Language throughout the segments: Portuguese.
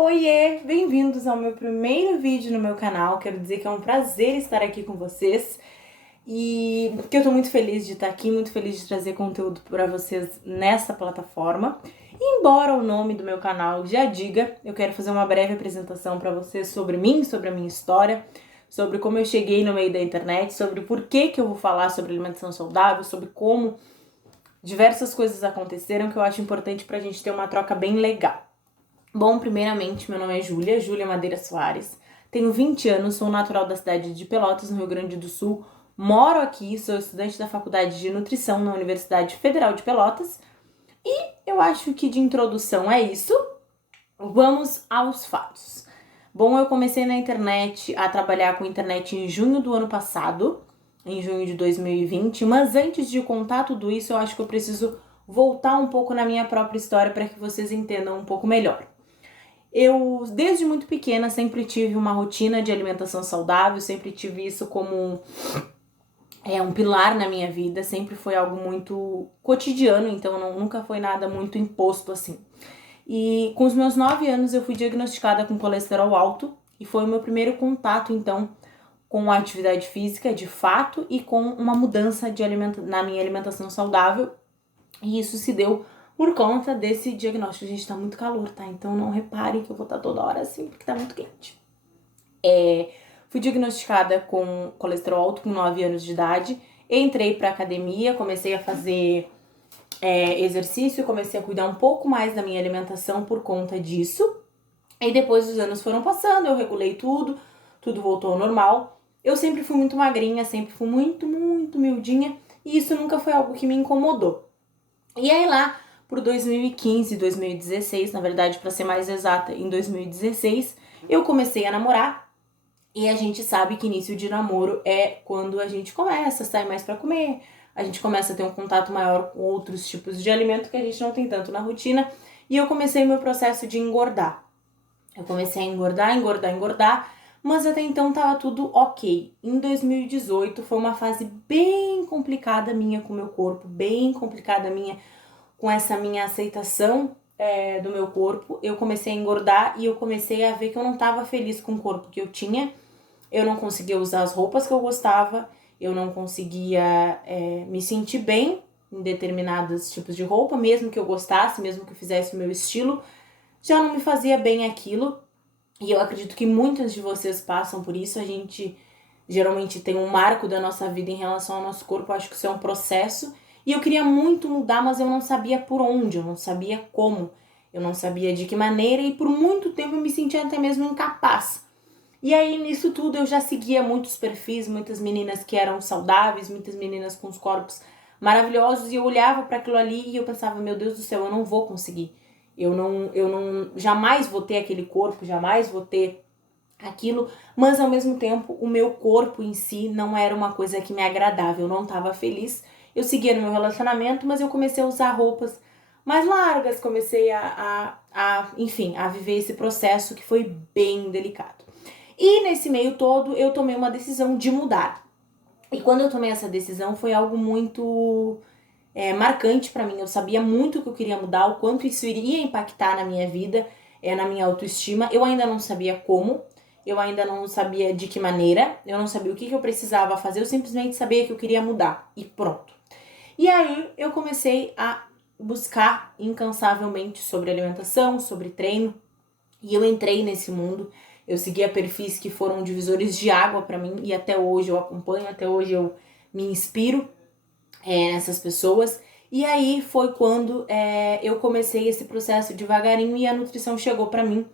Oiê, bem-vindos ao meu primeiro vídeo no meu canal. Quero dizer que é um prazer estar aqui com vocês e que eu tô muito feliz de estar aqui, muito feliz de trazer conteúdo para vocês nessa plataforma. E embora o nome do meu canal já diga, eu quero fazer uma breve apresentação para vocês sobre mim, sobre a minha história, sobre como eu cheguei no meio da internet, sobre por que eu vou falar sobre alimentação saudável, sobre como diversas coisas aconteceram que eu acho importante pra gente ter uma troca bem legal. Bom, primeiramente, meu nome é Júlia Madeira Soares, tenho 20 anos, sou natural da cidade de Pelotas, no Rio Grande do Sul, moro aqui, sou estudante da Faculdade de Nutrição na Universidade Federal de Pelotas e eu acho que de introdução é isso. Vamos aos fatos. Bom, eu comecei na internet a trabalhar com internet em junho do ano passado, em junho de 2020, mas antes de contar tudo isso, eu acho que eu preciso voltar um pouco na minha própria história para que vocês entendam um pouco melhor. Eu, desde muito pequena, sempre tive uma rotina de alimentação saudável, sempre tive isso como um pilar na minha vida, sempre foi algo muito cotidiano, então nunca foi nada muito imposto assim. E com os meus 9 anos eu fui diagnosticada com colesterol alto e foi o meu primeiro contato, então, com a atividade física de fato e com uma mudança na minha alimentação saudável. E isso se deu por conta desse diagnóstico. Gente, tá muito calor, tá? Então não reparem que eu vou estar toda hora assim, porque tá muito quente. Fui diagnosticada com colesterol alto com 9 anos de idade. Entrei pra academia, comecei a fazer exercício, comecei a cuidar um pouco mais da minha alimentação por conta disso. E depois os anos foram passando, eu regulei tudo voltou ao normal. Eu sempre fui muito magrinha, sempre fui muito miudinha, e isso nunca foi algo que me incomodou. E aí lá por 2015, 2016, na verdade, para ser mais exata, em 2016, eu comecei a namorar. E a gente sabe que início de namoro é quando a gente começa a sair mais para comer, a gente começa a ter um contato maior com outros tipos de alimento que a gente não tem tanto na rotina. E eu comecei meu processo de engordar. Eu comecei a engordar, mas até então tava tudo ok. Em 2018 foi uma fase bem complicada minha com o meu corpo, bem complicada minha com essa minha aceitação do meu corpo. Eu comecei a engordar e eu comecei a ver que eu não tava feliz com o corpo que eu tinha. Eu não conseguia usar as roupas que eu gostava, eu não conseguia me sentir bem em determinados tipos de roupa, mesmo que eu gostasse, mesmo que eu fizesse o meu estilo, já não me fazia bem aquilo. E eu acredito que muitas de vocês passam por isso. A gente geralmente tem um marco da nossa vida em relação ao nosso corpo. Eu acho que isso é um processo. E eu queria muito mudar, mas eu não sabia por onde, eu não sabia como, eu não sabia de que maneira. E por muito tempo eu me sentia até mesmo incapaz. E aí nisso tudo eu já seguia muitos perfis, muitas meninas que eram saudáveis, muitas meninas com os corpos maravilhosos. E eu olhava para aquilo ali e eu pensava, meu Deus do céu, eu não vou conseguir. Eu não, jamais vou ter aquele corpo, jamais vou ter aquilo, mas ao mesmo tempo o meu corpo em si não era uma coisa que me agradava, eu não estava feliz. Eu seguia no meu relacionamento, mas eu comecei a usar roupas mais largas, comecei enfim, a viver esse processo que foi bem delicado. E nesse meio todo eu tomei uma decisão de mudar. E quando eu tomei essa decisão foi algo muito marcante pra mim. Eu sabia muito que eu queria mudar, o quanto isso iria impactar na minha vida, na minha autoestima. Eu ainda não sabia como, eu ainda não sabia de que maneira, eu não sabia o que eu precisava fazer, eu simplesmente sabia que eu queria mudar e pronto. E aí eu comecei a buscar incansavelmente sobre alimentação, sobre treino, e eu entrei nesse mundo. Eu seguia perfis que foram divisores de água pra mim e até hoje eu acompanho, até hoje eu me inspiro nessas pessoas. E aí foi quando eu comecei esse processo devagarinho e a nutrição chegou pra mim.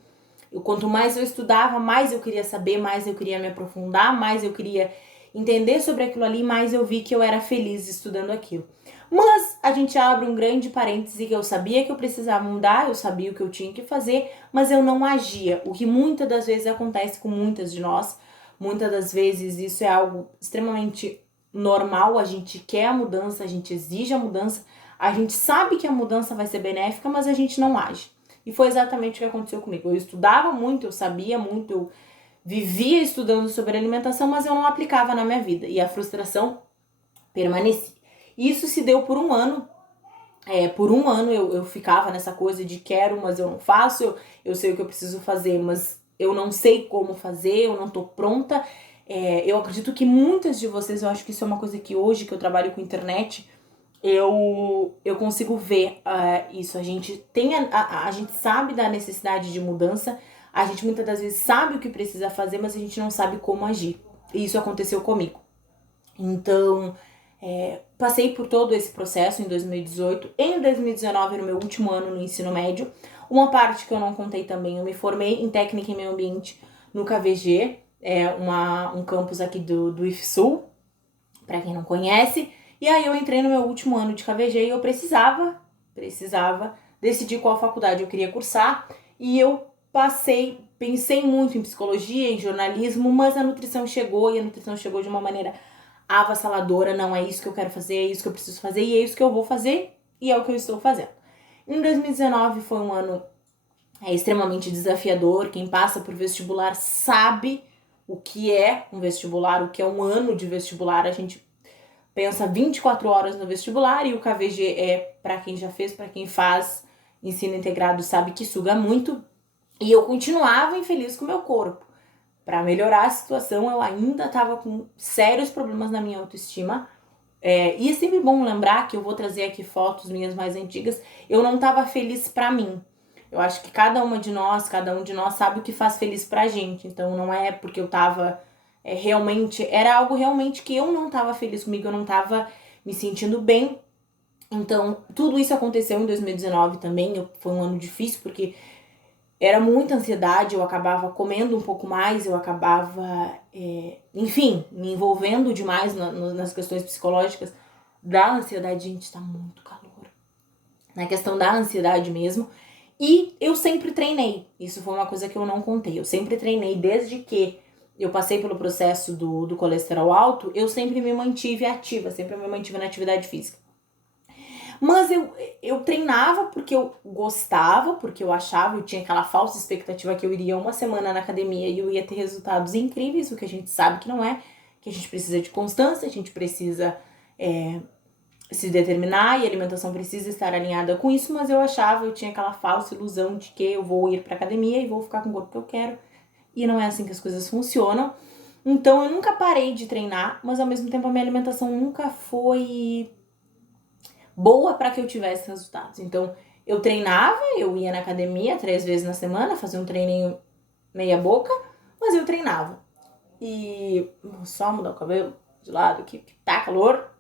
Quanto mais eu estudava, mais eu queria saber, mais eu queria me aprofundar, mais eu queria entender sobre aquilo ali, mais eu vi que eu era feliz estudando aquilo. Mas a gente abre um grande parêntese que eu sabia que eu precisava mudar, eu sabia o que eu tinha que fazer, mas eu não agia, o que muitas das vezes acontece com muitas de nós. Muitas das vezes isso é algo extremamente normal, a gente quer a mudança, a gente exige a mudança, a gente sabe que a mudança vai ser benéfica, mas a gente não age. E foi exatamente o que aconteceu comigo. Eu estudava muito, eu sabia muito, eu vivia estudando sobre alimentação, mas eu não aplicava na minha vida. E a frustração permanecia. Isso se deu por um ano. Por um ano eu ficava nessa coisa de quero, mas eu não faço, eu sei o que eu preciso fazer, mas eu não sei como fazer, eu não tô pronta. Eu acredito que muitas de vocês, eu acho que isso é uma coisa que hoje que eu trabalho com internet, eu consigo ver isso. A gente tem a gente sabe da necessidade de mudança, a gente muitas das vezes sabe o que precisa fazer, mas a gente não sabe como agir. E isso aconteceu comigo. Então, passei por todo esse processo em 2018. Em 2019, no meu último ano no ensino médio, uma parte que eu não contei também, eu me formei em técnica em meio ambiente no KVG, um campus aqui do IFSUL, para quem não conhece. E aí eu entrei no meu último ano de KVG e eu precisava decidir qual faculdade eu queria cursar. E eu pensei muito em psicologia, em jornalismo, mas a nutrição chegou e a nutrição chegou de uma maneira avassaladora. Não é isso que eu quero fazer, é isso que eu preciso fazer e é isso que eu vou fazer e é o que eu estou fazendo. Em 2019 foi um ano extremamente desafiador. Quem passa por vestibular sabe o que é um vestibular, o que é um ano de vestibular. A gente pensa 24 horas no vestibular e o KVG para quem já fez, para quem faz ensino integrado sabe que suga muito. E eu continuava infeliz com o meu corpo. Para melhorar a situação, eu ainda estava com sérios problemas na minha autoestima. E é sempre bom lembrar que eu vou trazer aqui fotos minhas mais antigas. Eu não estava feliz para mim. Eu acho que cada um de nós sabe o que faz feliz pra gente. Então não é porque eu tava realmente... Era algo realmente que eu não tava feliz comigo, eu não tava me sentindo bem. Então tudo isso aconteceu em 2019 também. Foi um ano difícil porque era muita ansiedade, eu acabava comendo um pouco mais, eu acabava, enfim, me envolvendo demais nas questões psicológicas da ansiedade. Gente, tá muito calor. Na questão da ansiedade mesmo. E eu sempre treinei. Isso foi uma coisa que eu não contei. Eu sempre treinei desde que eu passei pelo processo do colesterol alto, eu sempre me mantive ativa, sempre me mantive na atividade física. Mas eu treinava porque eu gostava, porque eu achava, eu tinha aquela falsa expectativa que eu iria uma semana na academia e eu ia ter resultados incríveis, o que a gente sabe que não é, que a gente precisa de constância, a gente precisa se determinar e a alimentação precisa estar alinhada com isso, mas eu tinha aquela falsa ilusão de que eu vou ir pra academia e vou ficar com o corpo que eu quero, e não é assim que as coisas funcionam. Então eu nunca parei de treinar, mas ao mesmo tempo a minha alimentação nunca foi boa para que eu tivesse resultados. Então, eu treinava, eu ia na academia 3 vezes na semana, fazia um treininho meia boca, mas eu treinava. E vou só mudar o cabelo de lado aqui, que tá calor.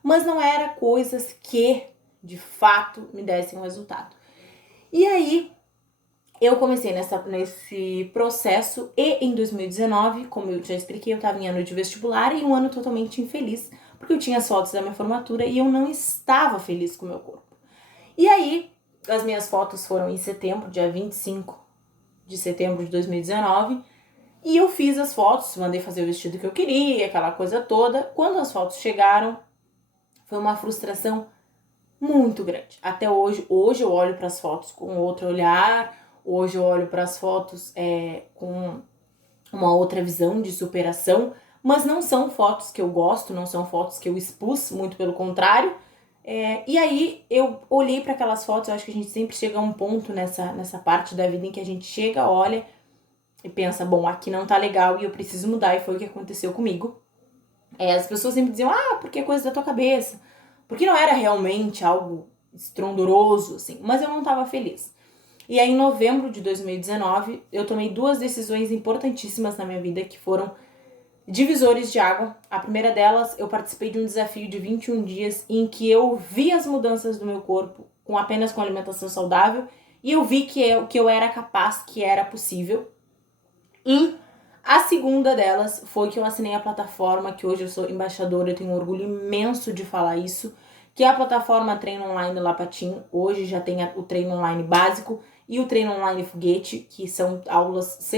Mas não era coisas que, de fato, me dessem um resultado. E aí, eu comecei nesse processo e em 2019, como eu já expliquei, eu estava em ano de vestibular e um ano totalmente infeliz, porque eu tinha as fotos da minha formatura e eu não estava feliz com o meu corpo. E aí, as minhas fotos foram em setembro, dia 25 de setembro de 2019, e eu fiz as fotos, mandei fazer o vestido que eu queria, aquela coisa toda. Quando as fotos chegaram, foi uma frustração muito grande. Até hoje eu olho para as fotos com outro olhar, hoje eu olho para as fotos com uma outra visão de superação, mas não são fotos que eu gosto, não são fotos que eu expus, muito pelo contrário. E aí eu olhei para aquelas fotos, eu acho que a gente sempre chega a um ponto nessa parte da vida em que a gente chega, olha e pensa, bom, aqui não tá legal e eu preciso mudar, e foi o que aconteceu comigo. As pessoas sempre diziam, porque é coisa da tua cabeça, porque não era realmente algo estrondoroso, assim, mas eu não tava feliz. E aí, em novembro de 2019, eu tomei 2 decisões importantíssimas na minha vida que foram divisores de água. A primeira delas, eu participei de um desafio de 21 dias em que eu vi as mudanças do meu corpo apenas com alimentação saudável e eu vi que eu era capaz, que era possível. E a segunda delas foi que eu assinei a plataforma, que hoje eu sou embaixadora, eu tenho um orgulho imenso de falar isso, que é a plataforma Treino Online Lapatim. Hoje já tem o treino online básico e o treino online foguete, que são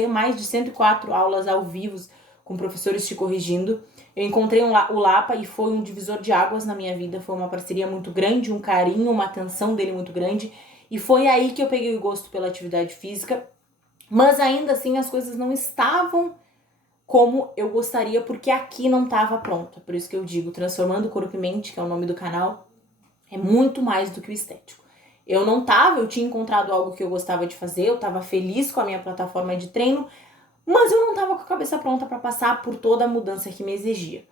mais de 104 aulas ao vivo, com professores te corrigindo. Eu encontrei o Lapa e foi um divisor de águas na minha vida, foi uma parceria muito grande, um carinho, uma atenção dele muito grande, e foi aí que eu peguei o gosto pela atividade física. Mas ainda assim as coisas não estavam como eu gostaria, porque aqui não estava pronta. Por isso que eu digo, Transformando Corpo e Mente, que é o nome do canal, É muito mais do que o estético. Eu tinha encontrado algo que eu gostava de fazer, eu tava feliz com a minha plataforma de treino, mas eu não tava com a cabeça pronta para passar por toda a mudança que me exigia.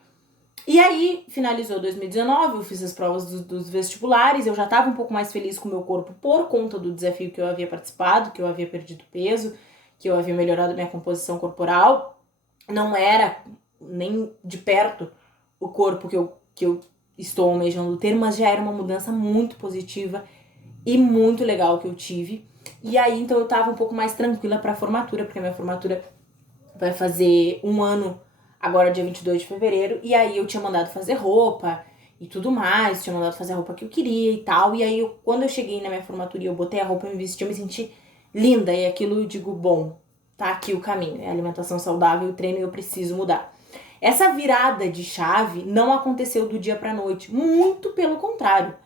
E aí, finalizou 2019, eu fiz as provas dos vestibulares, eu já tava um pouco mais feliz com o meu corpo por conta do desafio que eu havia participado, que eu havia perdido peso, que eu havia melhorado minha composição corporal. Não era nem de perto o corpo que eu estou almejando ter, mas já era uma mudança muito positiva e muito legal que eu tive. E aí, então, eu tava um pouco mais tranquila pra formatura, porque a minha formatura vai fazer um ano agora, dia 22 de fevereiro. E aí, eu tinha mandado fazer roupa e tudo mais, tinha mandado fazer a roupa que eu queria e tal. E aí, quando eu cheguei na minha formatura e eu botei a roupa, eu me vesti, eu me senti linda. E aquilo eu digo, bom, tá aqui o caminho, é alimentação saudável, o treino, e eu preciso mudar. Essa virada de chave não aconteceu do dia pra noite, muito pelo contrário.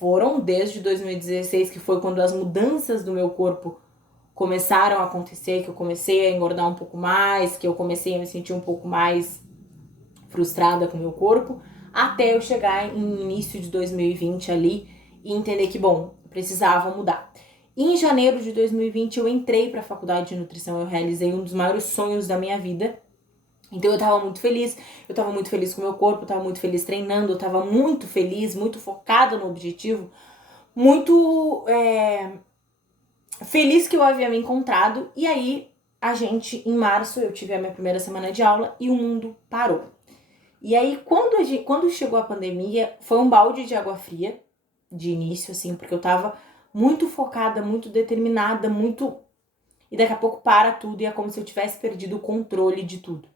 Foram desde 2016, que foi quando as mudanças do meu corpo começaram a acontecer, que eu comecei a engordar um pouco mais, que eu comecei a me sentir um pouco mais frustrada com o meu corpo, até eu chegar em início de 2020 ali e entender que, bom, precisava mudar. Em janeiro de 2020 eu entrei para a faculdade de nutrição, eu realizei um dos maiores sonhos da minha vida. Então eu tava muito feliz, eu tava muito feliz com o meu corpo, eu tava muito feliz treinando, eu tava muito feliz, muito focada no objetivo, muito feliz que eu havia me encontrado. E aí, em março, eu tive a minha primeira semana de aula e o mundo parou. E aí, quando chegou a pandemia, foi um balde de água fria, de início, assim, porque eu tava muito focada, muito determinada, muito... E daqui a pouco para tudo e é como se eu tivesse perdido o controle de tudo.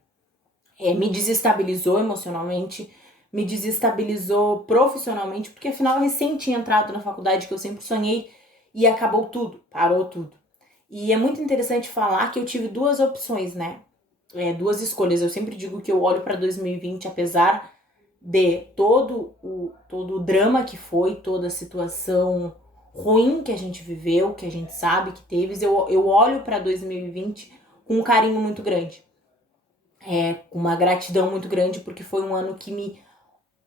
Me desestabilizou emocionalmente, me desestabilizou profissionalmente, porque afinal eu recém tinha entrado na faculdade que eu sempre sonhei e acabou tudo, parou tudo. E é muito interessante falar que eu tive duas opções, né? Duas escolhas. Eu sempre digo que eu olho para 2020, apesar de todo o drama que foi, toda a situação ruim que a gente viveu, que a gente sabe que teve, eu olho para 2020 com um carinho muito grande. Com uma gratidão muito grande, porque foi um ano que me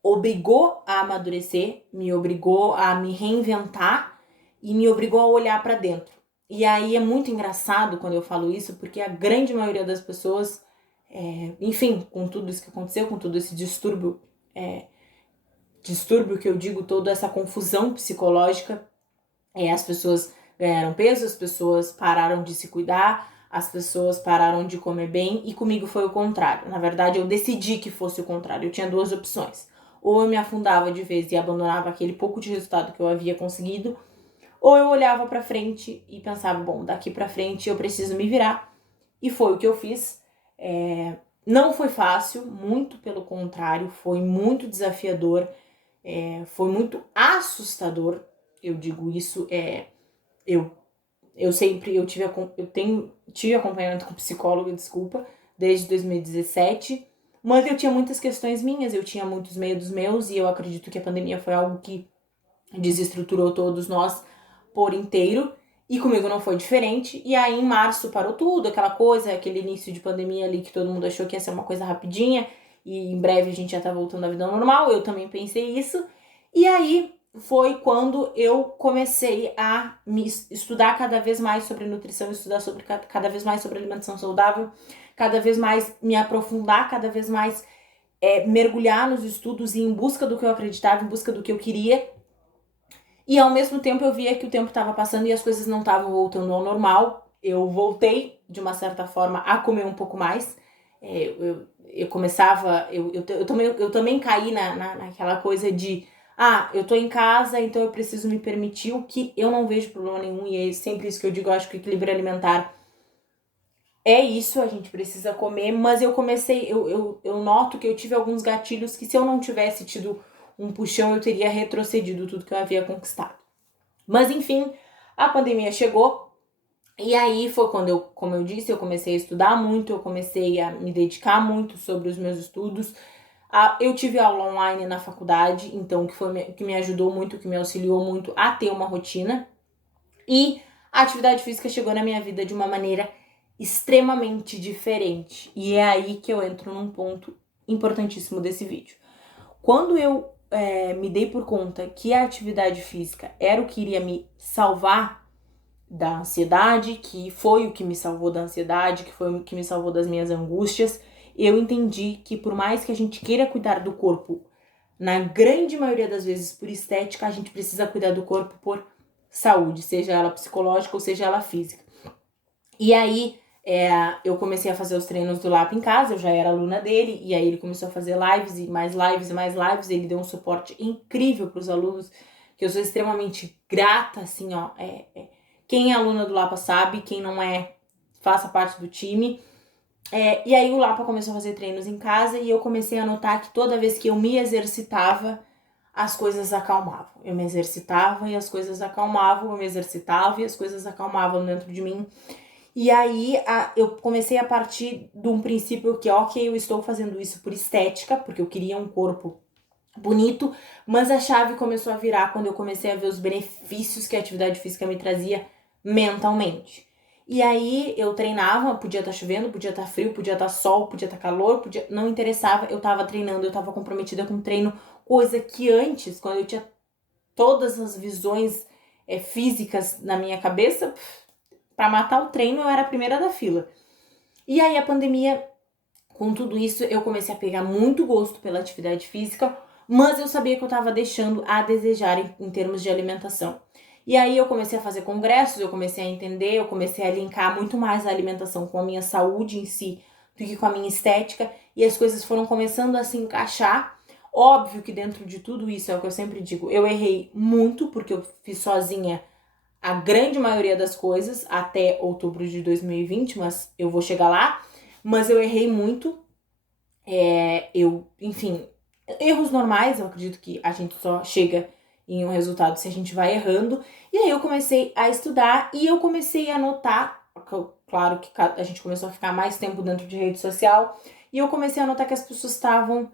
obrigou a amadurecer, me obrigou a me reinventar e me obrigou a olhar para dentro. E aí é muito engraçado quando eu falo isso, porque a grande maioria das pessoas, enfim, com tudo isso que aconteceu, com todo esse distúrbio que eu digo, toda essa confusão psicológica, as pessoas ganharam peso, as pessoas pararam de se cuidar, as pessoas pararam de comer bem, e comigo foi o contrário. Na verdade, eu decidi que fosse o contrário. Eu tinha duas opções. Ou eu me afundava de vez e abandonava aquele pouco de resultado que eu havia conseguido, ou eu olhava pra frente e pensava, bom, daqui pra frente eu preciso me virar. E foi o que eu fiz. Não foi fácil, muito pelo contrário, foi muito desafiador, foi muito assustador. Eu digo isso, tive acompanhamento com psicólogo, desculpa, desde 2017, mas eu tinha muitas questões minhas, eu tinha muitos medos meus, e eu acredito que a pandemia foi algo que desestruturou todos nós por inteiro, e comigo não foi diferente. E aí em março parou tudo, aquela coisa, aquele início de pandemia ali que todo mundo achou que ia ser uma coisa rapidinha, e em breve a gente já tá voltando à vida normal, eu também pensei isso. E aí foi quando eu comecei a me estudar cada vez mais sobre nutrição, estudar cada vez mais sobre alimentação saudável, cada vez mais me aprofundar, cada vez mais mergulhar nos estudos e em busca do que eu acreditava, em busca do que eu queria. E ao mesmo tempo eu via que o tempo estava passando e as coisas não estavam voltando ao normal. Eu voltei, de uma certa forma, a comer um pouco mais. Eu começava... Eu também caí naquela coisa de... eu tô em casa, então eu preciso me permitir, o que eu não vejo problema nenhum. E é sempre isso que eu digo, eu acho que o equilíbrio alimentar é isso, a gente precisa comer. Mas eu comecei... Eu noto que eu tive alguns gatilhos que, se eu não tivesse tido um puxão, eu teria retrocedido tudo que eu havia conquistado. Mas enfim, a pandemia chegou, e aí foi quando como eu disse, eu comecei a estudar muito, eu comecei a me dedicar muito sobre os meus estudos. Eu tive aula online na faculdade, então que me ajudou muito, que me auxiliou muito a ter uma rotina. E a atividade física chegou na minha vida de uma maneira extremamente diferente. E é aí que eu entro num ponto importantíssimo desse vídeo. Quando eu me dei por conta que a atividade física era o que iria me salvar da ansiedade, que foi o que me salvou da ansiedade, que foi o que me salvou das minhas angústias, eu entendi que por mais que a gente queira cuidar do corpo, na grande maioria das vezes por estética, a gente precisa cuidar do corpo por saúde, seja ela psicológica ou seja ela física. E aí, eu comecei a fazer os treinos do Lapa em casa, eu já era aluna dele, e aí ele começou a fazer lives e mais lives e mais lives, ele deu um suporte incrível para os alunos, que eu sou extremamente grata, assim, ó, quem é aluna do Lapa sabe, quem não é, faça parte do time. E aí o Lapa começou a fazer treinos em casa e eu comecei a notar que toda vez que eu me exercitava, as coisas acalmavam. Eu me exercitava e as coisas acalmavam, eu me exercitava e as coisas acalmavam dentro de mim. E aí eu comecei a partir de um princípio que, ok, eu estou fazendo isso por estética, porque eu queria um corpo bonito, mas a chave começou a virar quando eu comecei a ver os benefícios que a atividade física me trazia mentalmente. E aí eu treinava, podia estar chovendo, podia estar frio, podia estar sol, podia estar calor, não interessava, eu tava treinando, eu tava comprometida com o treino, coisa que antes, quando eu tinha todas as visões físicas na minha cabeça, para matar o treino eu era a primeira da fila. E aí a pandemia, com tudo isso, eu comecei a pegar muito gosto pela atividade física, mas eu sabia que eu tava deixando a desejar em termos de alimentação. E aí eu comecei a fazer congressos, eu comecei a entender, eu comecei a linkar muito mais a alimentação com a minha saúde em si do que com a minha estética, e as coisas foram começando a se encaixar. Óbvio que dentro de tudo isso, é o que eu sempre digo, eu errei muito, porque eu fiz sozinha a grande maioria das coisas até outubro de 2020, mas eu vou chegar lá. Mas eu errei muito, enfim, erros normais, eu acredito que a gente só chega em um resultado se a gente vai errando. E aí eu comecei a estudar e eu comecei a notar, claro que a gente começou a ficar mais tempo dentro de rede social, e eu comecei a notar que as pessoas estavam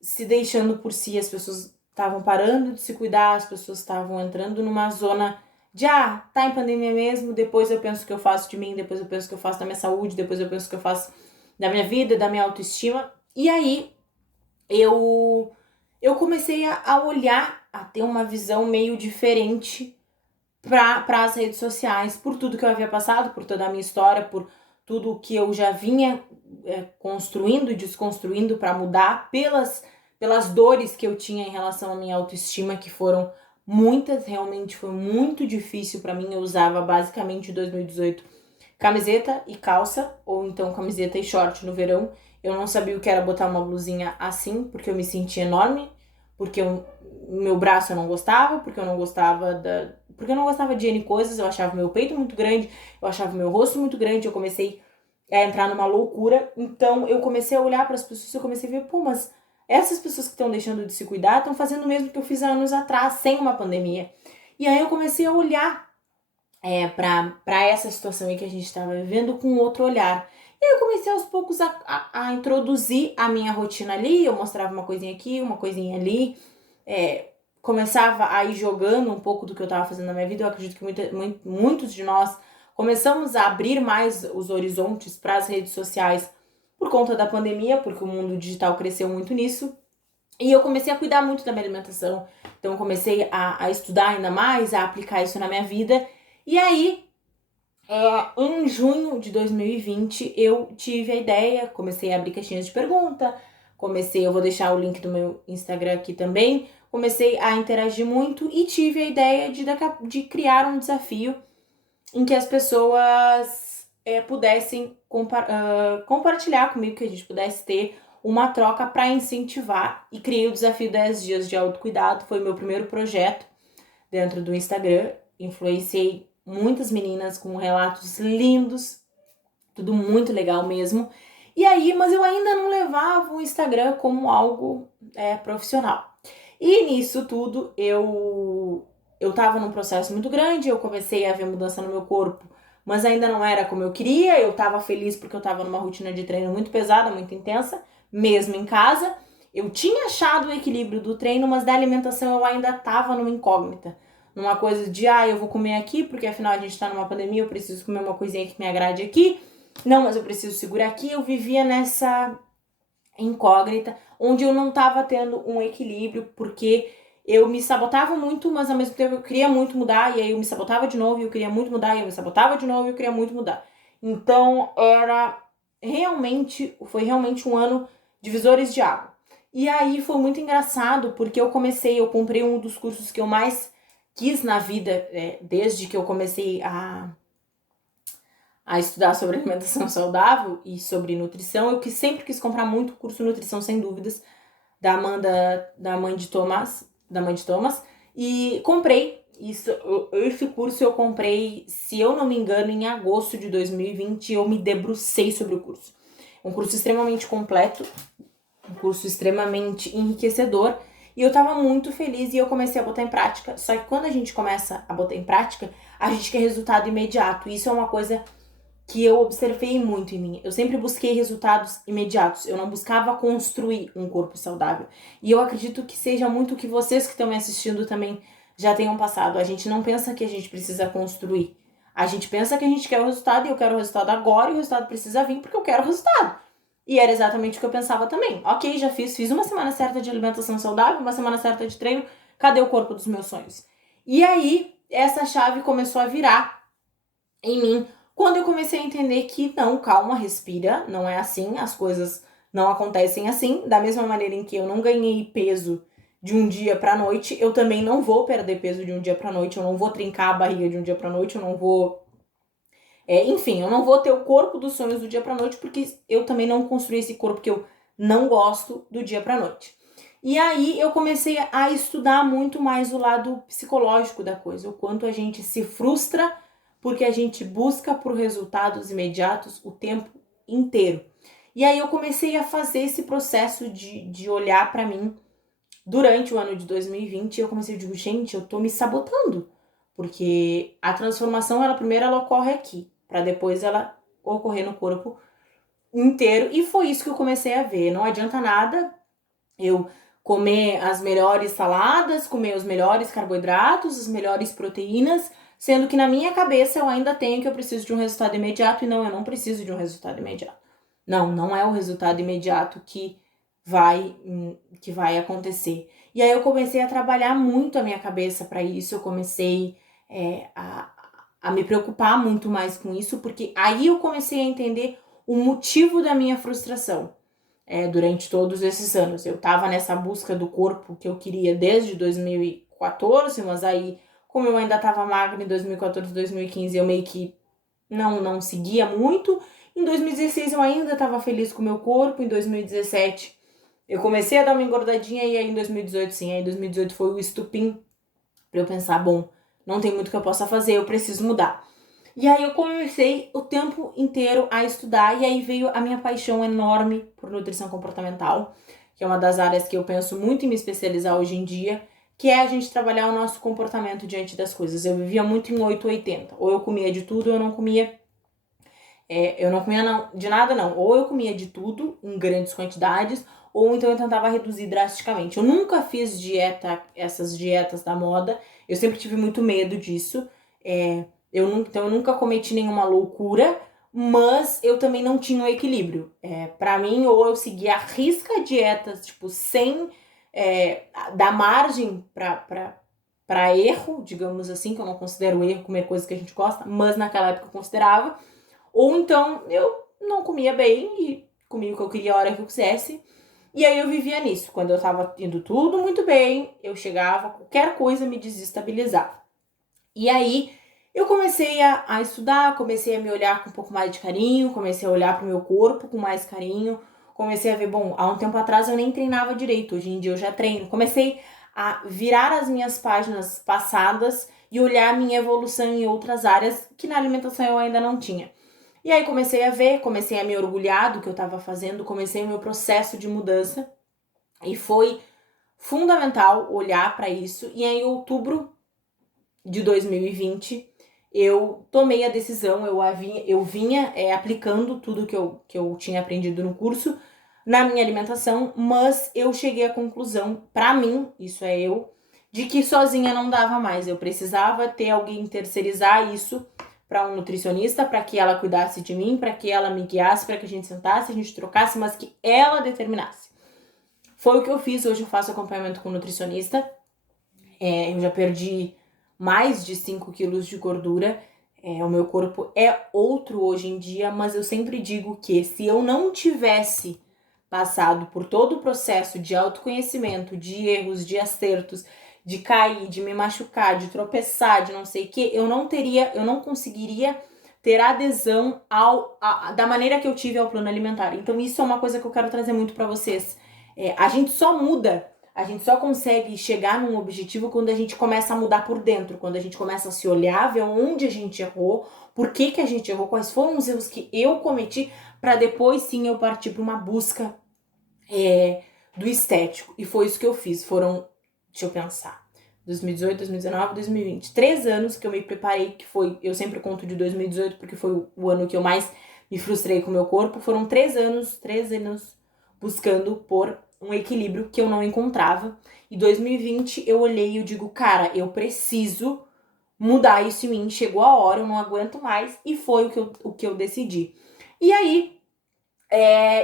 se deixando por si, as pessoas estavam parando de se cuidar, as pessoas estavam entrando numa zona de, tá em pandemia mesmo, depois eu penso o que eu faço de mim, depois eu penso o que eu faço da minha saúde, depois eu penso o que eu faço da minha vida, da minha autoestima. E aí eu comecei a olhar, a ter uma visão meio diferente para as redes sociais, por tudo que eu havia passado, por toda a minha história, por tudo que eu já vinha construindo e desconstruindo para mudar, pelas dores que eu tinha em relação à minha autoestima, que foram muitas, realmente foi muito difícil para mim. Eu usava basicamente em 2018 camiseta e calça, ou então camiseta e short no verão. Eu não sabia o que era botar uma blusinha assim, porque eu me sentia enorme, porque meu braço eu não gostava, porque eu não gostava de N coisas, eu achava meu peito muito grande, eu achava meu rosto muito grande, eu comecei a entrar numa loucura. Então eu comecei a olhar para as pessoas e eu comecei a ver, mas essas pessoas que estão deixando de se cuidar estão fazendo o mesmo que eu fiz há anos atrás, sem uma pandemia. E aí eu comecei a olhar para essa situação aí que a gente estava vivendo com outro olhar. E aí eu comecei aos poucos a introduzir a minha rotina ali, eu mostrava uma coisinha aqui, uma coisinha ali, começava a ir jogando um pouco do que eu estava fazendo na minha vida. Eu acredito que muitos de nós começamos a abrir mais os horizontes para as redes sociais por conta da pandemia, porque o mundo digital cresceu muito nisso. E eu comecei a cuidar muito da minha alimentação, então eu comecei a estudar ainda mais, a aplicar isso na minha vida. E aí, em junho de 2020, eu tive a ideia, comecei a abrir caixinhas de pergunta, eu vou deixar o link do meu Instagram aqui também, comecei a interagir muito e tive a ideia de criar um desafio em que as pessoas pudessem compartilhar comigo, que a gente pudesse ter uma troca para incentivar, e criei o desafio 10 dias de autocuidado. Foi o meu primeiro projeto dentro do Instagram, influenciei muitas meninas com relatos lindos, tudo muito legal mesmo. E aí, mas eu ainda não levava o Instagram como algo profissional. E nisso tudo, eu tava num processo muito grande, eu comecei a ver mudança no meu corpo, mas ainda não era como eu queria. Eu tava feliz porque eu tava numa rotina de treino muito pesada, muito intensa, mesmo em casa. Eu tinha achado o equilíbrio do treino, mas da alimentação eu ainda tava numa incógnita. Numa coisa de, eu vou comer aqui, porque afinal a gente tá numa pandemia, eu preciso comer uma coisinha que me agrade aqui. Não, mas eu preciso segurar aqui. Eu vivia nessa incógnita, onde eu não tava tendo um equilíbrio, porque eu me sabotava muito, mas ao mesmo tempo eu queria muito mudar, e aí eu me sabotava de novo, e eu queria muito mudar, e eu me sabotava de novo, e eu queria muito mudar. Então, foi realmente um ano divisores de água. E aí foi muito engraçado, porque eu comprei um dos cursos que eu mais quis na vida, desde que eu comecei a estudar sobre alimentação saudável e sobre nutrição. Eu sempre quis comprar muito curso de nutrição, sem dúvidas, da Amanda, da mãe de Thomas, e comprei. Esse curso eu comprei, se eu não me engano, em agosto de 2020, eu me debrucei sobre o curso. Um curso extremamente completo, um curso extremamente enriquecedor, e eu tava muito feliz e eu comecei a botar em prática. Só que quando a gente começa a botar em prática, a gente quer resultado imediato. Isso é uma coisa que eu observei muito em mim. Eu sempre busquei resultados imediatos. Eu não buscava construir um corpo saudável. E eu acredito que seja muito o que vocês que estão me assistindo também já tenham passado. A gente não pensa que a gente precisa construir. A gente pensa que a gente quer o resultado e eu quero o resultado agora e o resultado precisa vir porque eu quero o resultado. E era exatamente o que eu pensava também. Ok, já fiz uma semana certa de alimentação saudável, uma semana certa de treino, cadê o corpo dos meus sonhos? E aí, essa chave começou a virar em mim, quando eu comecei a entender que não, calma, respira, não é assim, as coisas não acontecem assim, da mesma maneira em que eu não ganhei peso de um dia pra noite, eu também não vou perder peso de um dia pra noite, eu não vou trincar a barriga de um dia pra noite, eu não vou... enfim, eu não vou ter o corpo dos sonhos do dia pra noite, porque eu também não construí esse corpo que eu não gosto do dia pra noite. E aí eu comecei a estudar muito mais o lado psicológico da coisa, o quanto a gente se frustra porque a gente busca por resultados imediatos o tempo inteiro. E aí eu comecei a fazer esse processo de olhar pra mim durante o ano de 2020, e eu comecei a dizer, gente, eu tô me sabotando, porque a transformação, primeiro ela ocorre aqui, pra depois ela ocorrer no corpo inteiro, e foi isso que eu comecei a ver. Não adianta nada eu comer as melhores saladas, comer os melhores carboidratos, as melhores proteínas, sendo que na minha cabeça eu ainda tenho que eu preciso de um resultado imediato, e não, eu não preciso de um resultado imediato. Não é o resultado imediato que vai acontecer. E aí eu comecei a trabalhar muito a minha cabeça para isso, eu comecei a me preocupar muito mais com isso, porque aí eu comecei a entender o motivo da minha frustração. Durante todos esses anos. Eu tava nessa busca do corpo que eu queria desde 2014, mas aí, como eu ainda tava magra em 2014, 2015, eu meio que não seguia muito. Em 2016 eu ainda tava feliz com o meu corpo, em 2017 eu comecei a dar uma engordadinha, e aí em 2018 sim, aí 2018 foi o estupim pra eu pensar, bom, não tem muito que eu possa fazer, eu preciso mudar. E aí eu comecei o tempo inteiro a estudar, e aí veio a minha paixão enorme por nutrição comportamental, que é uma das áreas que eu penso muito em me especializar hoje em dia, que é a gente trabalhar o nosso comportamento diante das coisas. Eu vivia muito em 880, ou eu comia de tudo, ou eu não comia de nada não, ou eu comia de tudo em grandes quantidades, ou então eu tentava reduzir drasticamente. Eu nunca fiz essas dietas da moda, eu sempre tive muito medo disso, então eu nunca cometi nenhuma loucura, mas eu também não tinha um equilíbrio. Pra mim, ou eu seguia à risca dietas, tipo, sem dar margem pra erro, digamos assim, que eu não considero erro comer coisas que a gente gosta, mas naquela época eu considerava, ou então eu não comia bem e comia o que eu queria a hora que eu quisesse. E aí eu vivia nisso. Quando eu tava indo tudo muito bem, eu chegava, qualquer coisa me desestabilizava. E aí eu comecei a estudar, comecei a me olhar com um pouco mais de carinho, comecei a olhar pro meu corpo com mais carinho, comecei a ver, bom, há um tempo atrás eu nem treinava direito, hoje em dia eu já treino. Comecei a virar as minhas páginas passadas e olhar a minha evolução em outras áreas que na alimentação eu ainda não tinha. E aí comecei a ver, comecei a me orgulhar do que eu estava fazendo, comecei o meu processo de mudança, e foi fundamental olhar para isso. E aí, em outubro de 2020, eu tomei a decisão, eu vinha aplicando tudo que eu tinha aprendido no curso na minha alimentação, mas eu cheguei à conclusão, para mim, isso é eu, de que sozinha não dava mais. Eu precisava ter alguém terceirizar isso para um nutricionista, para que ela cuidasse de mim, para que ela me guiasse, para que a gente sentasse, a gente trocasse, mas que ela determinasse. Foi o que eu fiz. Hoje eu faço acompanhamento com nutricionista. Eu já perdi mais de 5 quilos de gordura. O meu corpo é outro hoje em dia, mas eu sempre digo que se eu não tivesse passado por todo o processo de autoconhecimento, de erros, de acertos, de cair, de me machucar, de tropeçar, de não sei o que, eu não conseguiria ter adesão da maneira que eu tive ao plano alimentar. Então isso é uma coisa que eu quero trazer muito para vocês. A gente só muda, a gente só consegue chegar num objetivo quando a gente começa a mudar por dentro, quando a gente começa a se olhar, ver onde a gente errou, por que a gente errou, quais foram os erros que eu cometi, para depois sim eu partir para uma busca do estético. E foi isso que eu fiz. Foram, deixa eu pensar, 2018, 2019, 2020. 3 anos que eu me preparei, que foi, eu sempre conto de 2018 porque foi o ano que eu mais me frustrei com o meu corpo. Foram 3 anos buscando por um equilíbrio que eu não encontrava. E 2020 eu olhei e eu digo, cara, eu preciso mudar isso em mim. Chegou a hora, eu não aguento mais. E foi o que eu decidi. E aí,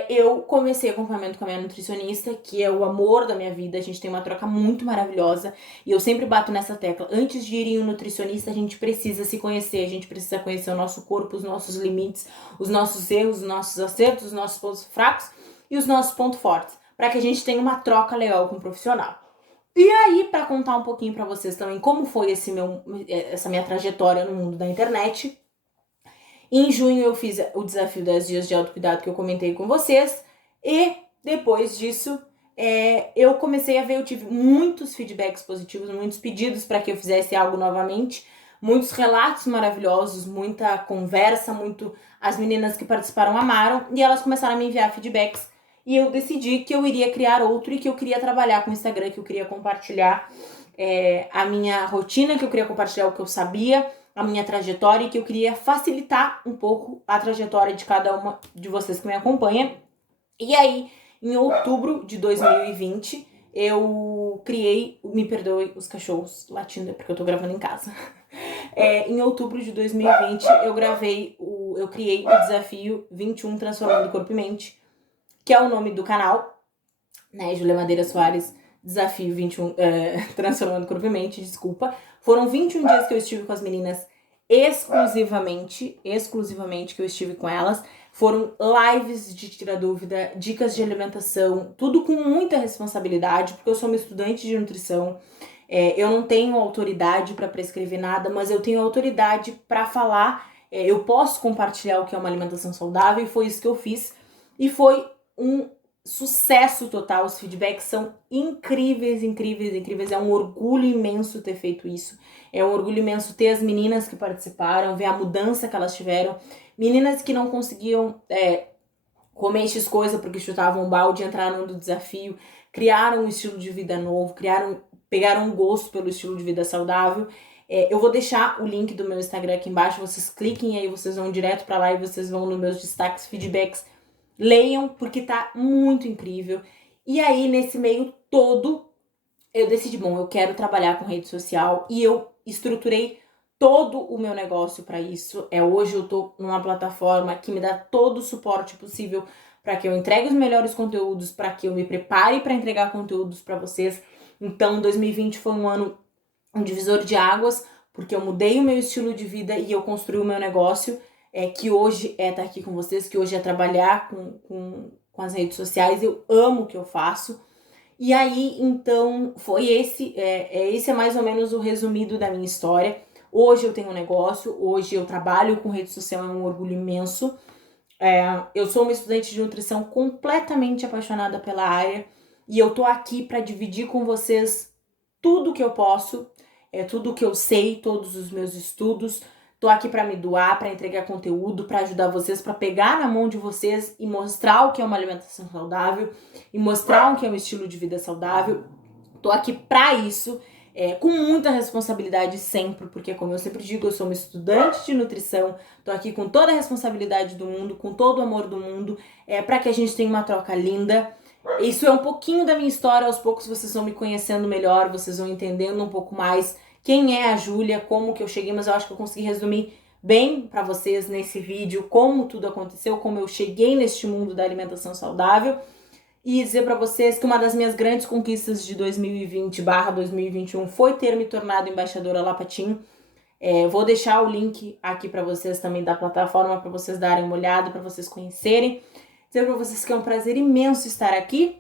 eu comecei acompanhamento com a minha nutricionista, que é o amor da minha vida. A gente tem uma troca muito maravilhosa. E eu sempre bato nessa tecla. Antes de ir em um nutricionista, a gente precisa se conhecer. A gente precisa conhecer o nosso corpo, os nossos limites, os nossos erros, os nossos acertos, os nossos pontos fracos e os nossos pontos fortes, para que a gente tenha uma troca legal com o profissional. E aí, para contar um pouquinho para vocês também como foi essa minha trajetória no mundo da internet, em junho eu fiz o desafio 10 dias de autocuidado que eu comentei com vocês, e depois disso eu comecei a ver, eu tive muitos feedbacks positivos, muitos pedidos para que eu fizesse algo novamente, muitos relatos maravilhosos, muita conversa, as meninas que participaram amaram, e elas começaram a me enviar feedbacks. E eu decidi que eu iria criar outro e que eu queria trabalhar com o Instagram, que eu queria compartilhar a minha rotina, que eu queria compartilhar o que eu sabia, a minha trajetória, e que eu queria facilitar um pouco a trajetória de cada uma de vocês que me acompanha. E aí, em outubro de 2020, eu criei, me perdoe os cachorros latindo, é porque eu tô gravando em casa. Em outubro de 2020, eu criei o desafio 21 Transformando Corpo e Mente, que é o nome do canal, né, Júlia Madeira Soares, Desafio 21, Transformando Corpo e Mente, desculpa. Foram 21 dias que eu estive com as meninas exclusivamente que eu estive com elas. Foram lives de tirar dúvida, dicas de alimentação, tudo com muita responsabilidade, porque eu sou uma estudante de nutrição. Eu não tenho autoridade para prescrever nada, mas eu tenho autoridade para falar. Eu posso compartilhar o que é uma alimentação saudável, e foi isso que eu fiz. E foi um sucesso total, os feedbacks são incríveis. É um orgulho imenso ter feito isso. É um orgulho imenso ter as meninas que participaram, ver a mudança que elas tiveram. Meninas que não conseguiam comer X coisa porque chutavam um balde, entraram no desafio, criaram um estilo de vida novo, pegaram um gosto pelo estilo de vida saudável. Eu vou deixar o link do meu Instagram aqui embaixo, vocês cliquem aí, vocês vão direto pra lá e vocês vão nos meus destaques, feedbacks. Leiam, porque tá muito incrível. E aí, nesse meio todo, eu decidi, eu quero trabalhar com rede social, e eu estruturei todo o meu negócio para isso. Hoje eu tô numa plataforma que me dá todo o suporte possível para que eu entregue os melhores conteúdos, para que eu me prepare para entregar conteúdos para vocês. Então, 2020 foi um divisor de águas, porque eu mudei o meu estilo de vida e eu construí o meu negócio, que hoje é estar aqui com vocês, que hoje é trabalhar com as redes sociais. Eu amo o que eu faço. E aí, então, foi esse é mais ou menos o resumido da minha história. Hoje eu tenho um negócio, hoje eu trabalho com rede social, é um orgulho imenso. Eu sou uma estudante de nutrição completamente apaixonada pela área, e eu tô aqui para dividir com vocês tudo que eu posso, tudo que eu sei, todos os meus estudos. Tô aqui para me doar, para entregar conteúdo, para ajudar vocês, para pegar na mão de vocês e mostrar o que é uma alimentação saudável, e mostrar o que é um estilo de vida saudável. Tô aqui para isso, com muita responsabilidade sempre, porque, como eu sempre digo, eu sou uma estudante de nutrição. Tô aqui com toda a responsabilidade do mundo, com todo o amor do mundo, para que a gente tenha uma troca linda. Isso é um pouquinho da minha história. Aos poucos vocês vão me conhecendo melhor, vocês vão entendendo um pouco mais quem é a Júlia, como que eu cheguei, mas eu acho que eu consegui resumir bem para vocês nesse vídeo como tudo aconteceu, como eu cheguei neste mundo da alimentação saudável. E dizer para vocês que uma das minhas grandes conquistas de 2020/2021 foi ter me tornado embaixadora La Patin. Vou deixar o link aqui para vocês também da plataforma, para vocês darem uma olhada, para vocês conhecerem. Dizer para vocês que é um prazer imenso estar aqui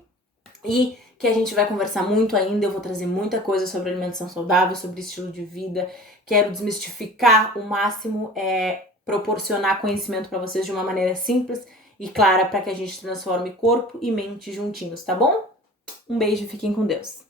e que a gente vai conversar muito ainda. Eu vou trazer muita coisa sobre alimentação saudável, sobre estilo de vida. Quero desmistificar o máximo, proporcionar conhecimento para vocês de uma maneira simples e clara para que a gente transforme corpo e mente juntinhos, tá bom? Um beijo, fiquem com Deus.